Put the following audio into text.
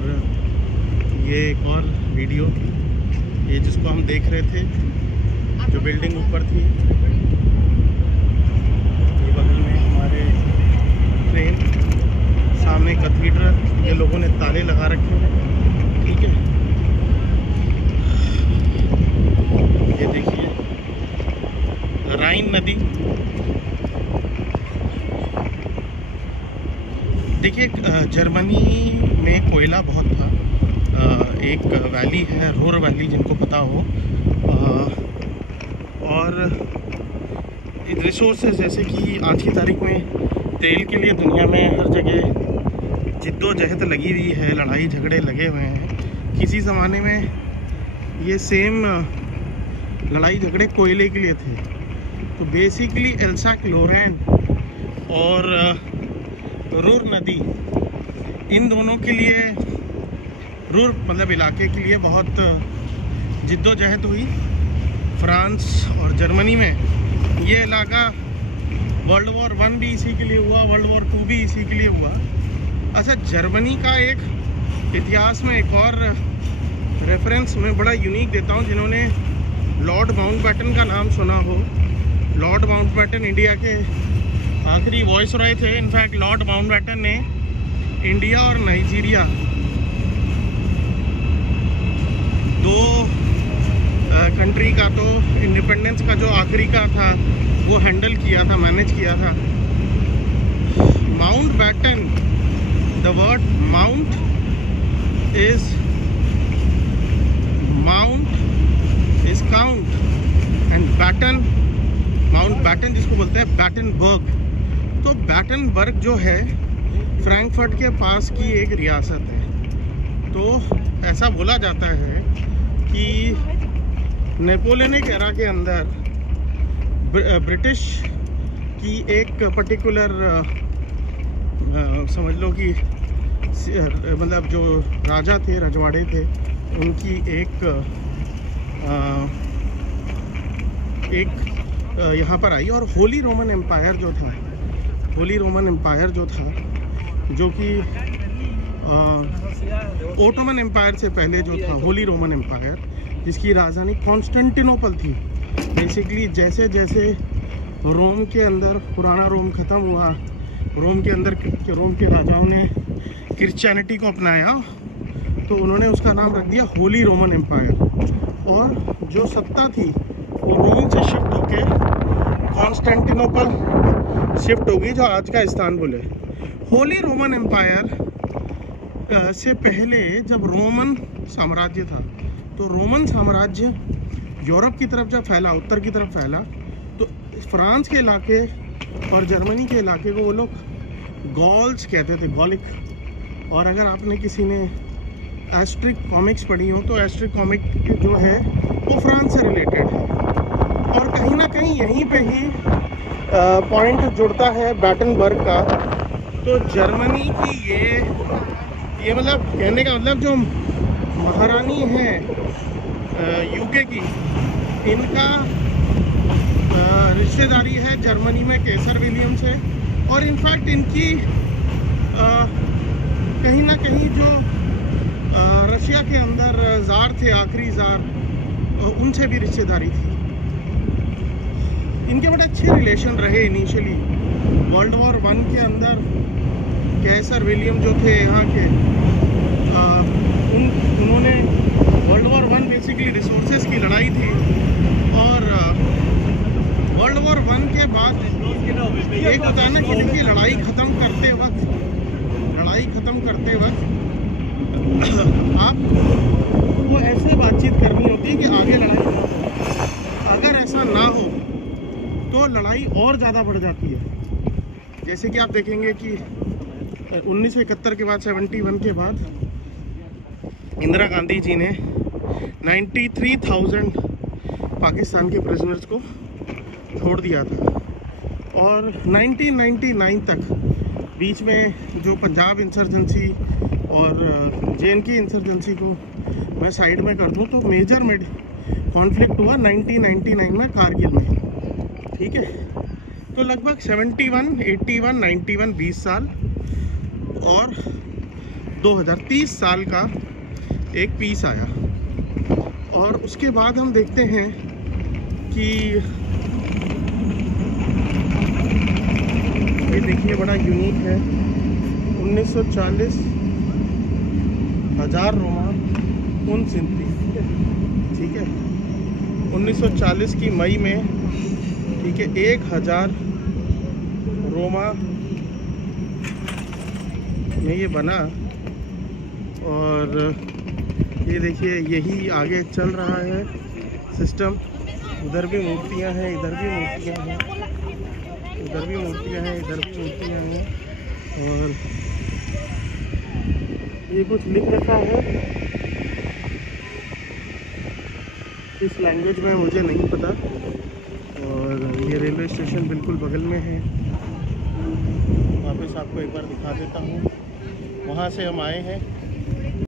और ये एक और वीडियो, ये जिसको हम देख रहे थे जो बिल्डिंग ऊपर थी, ये बगल में हमारे ट्रेन, सामने कैथीड्रल, ये लोगों ने ताले लगा रखे हैं। ठीक है, ये देखिए राइन नदी। देखिए जर्मनी में कोयला बहुत था। एक वैली है रोर वैली, जिनको पता हो, और रिसोर्सेज जैसे कि आज की तारीख में तेल के लिए दुनिया में हर जगह जिद्दोजहद लगी हुई है, लड़ाई झगड़े लगे हुए हैं। किसी ज़माने में ये सेम लड़ाई झगड़े कोयले के लिए थे। तो बेसिकली एल्साक लोरेन और रूर नदी, इन दोनों के लिए, रूर मतलब इलाके के लिए बहुत जिद्दोजहद हुई। फ्रांस और जर्मनी में ये इलाका वर्ल्ड वॉर 1 भी इसी के लिए हुआ, वर्ल्ड वॉर 2 भी इसी के लिए हुआ। अच्छा, जर्मनी का एक इतिहास में एक और रेफरेंस मैं बड़ा यूनिक देता हूँ। जिन्होंने लॉर्ड माउंटबैटन का नाम सुना हो, लॉर्ड माउंटबैटन इंडिया के आखिरी वॉइस रॉय थे। इनफैक्ट लॉर्ड माउंटबैटन ने इंडिया और नाइजीरिया दो कंट्री का तो इंडिपेंडेंस का जो आखिरी का था वो हैंडल किया था, मैनेज किया था। Mountbatten, the word mount is count and batten, Mountbatten जिसको बोलते हैं बैटनबर्ग। तो बैटनबर्ग जो है फ्रैंकफर्ट के पास की एक रियासत है। तो ऐसा बोला जाता है कि नेपोलियनिक एरा के अंदर ब्रिटिश की एक पर्टिकुलर समझ लो कि मतलब जो राजा थे, रजवाड़े थे, उनकी एक यहाँ पर आई। और होली रोमन एम्पायर जो था, होली रोमन एम्पायर जो था, जो कि ओटोमन एम्पायर से पहले जो था, होली रोमन एम्पायर, जिसकी राजधानी कॉन्स्टेंटिनोपल थी। बेसिकली जैसे जैसे रोम के अंदर, पुराना रोम ख़त्म हुआ, रोम के अंदर रोम के राजाओं ने क्रिश्चियनिटी को अपनाया, तो उन्होंने उसका नाम रख दिया होली रोमन एम्पायर। और जो सत्ता थी वो रोम से शिफ्ट होके कॉन्स्टेंटिनोपल शिफ्ट होगी, जो आज का इस्तांबुल है। होली रोमन एम्पायर से पहले जब रोमन साम्राज्य था, तो रोमन साम्राज्य यूरोप की तरफ जब फैला, उत्तर की तरफ फैला, तो फ्रांस के इलाके और जर्मनी के इलाके को वो लोग गॉल्स कहते थे, गॉलिक। और अगर आपने किसी ने एस्ट्रिक कॉमिक्स पढ़ी हो तो एस्ट्रिक कॉमिक जो है वो फ्रांस से रिलेटेड है। और कहीं ना कहीं यहीं पे ही पॉइंट जुड़ता है बैटनबर्ग का। तो जर्मनी की ये मतलब कहने का मतलब जो महारानी है यूके की, इनका रिश्तेदारी है जर्मनी में केसर विलियम से। और इनफैक्ट इनकी कहीं ना कहीं जो रशिया के अंदर ज़ार थे, आखिरी ज़ार, उनसे भी रिश्तेदारी थी। इनके बड़े अच्छे रिलेशन रहे इनिशियली। वर्ल्ड वॉर 1 के अंदर केसर विलियम जो थे यहाँ के, उन्होंने वर्ल्ड वॉर 1 बेसिकली रिसोर्सेज की लड़ाई थी। और वर्ल्ड वॉर 1 के बाद एक होता है ना कि लड़ाई ख़त्म करते वक्त आपको ऐसे बातचीत करनी होती है कि आगे लड़ाई ना हो। अगर ऐसा ना हो तो लड़ाई और ज़्यादा बढ़ जाती है। जैसे कि आप देखेंगे कि 1971 के बाद, 71 के बाद इंदिरा गांधी जी ने 93,000 पाकिस्तान के प्रिजनर्स को छोड़ दिया था। और 1999 तक बीच में जो पंजाब इंसर्जेंसी और JNK इंसर्जेंसी को मैं साइड में कर दूं, तो मेजर कॉन्फ्लिक्ट हुआ 1999 में कारगिल में। ठीक है, तो लगभग 71, 81, 91 20 साल। और 2030 साल का एक पीस आया। और उसके बाद हम देखते हैं कि ये देखिए बड़ा यूनिक है। 1940 1000 रोमा उन सिंती, ठीक है। 1940 की मई में, ठीक है, 1000 रोमा में ये बना। और ये देखिए यही आगे चल रहा है सिस्टम। उधर भी मूर्तियां हैं, इधर भी मूर्तियां हैं, उधर भी मूर्तियां हैं, इधर भी मूर्तियां हैं। और ये कुछ लिख रखा है इस लैंग्वेज में, मुझे नहीं पता। और ये रेलवे स्टेशन बिल्कुल बगल में है। वापस आपको एक बार दिखा देता हूँ। वहाँ से हम आए हैं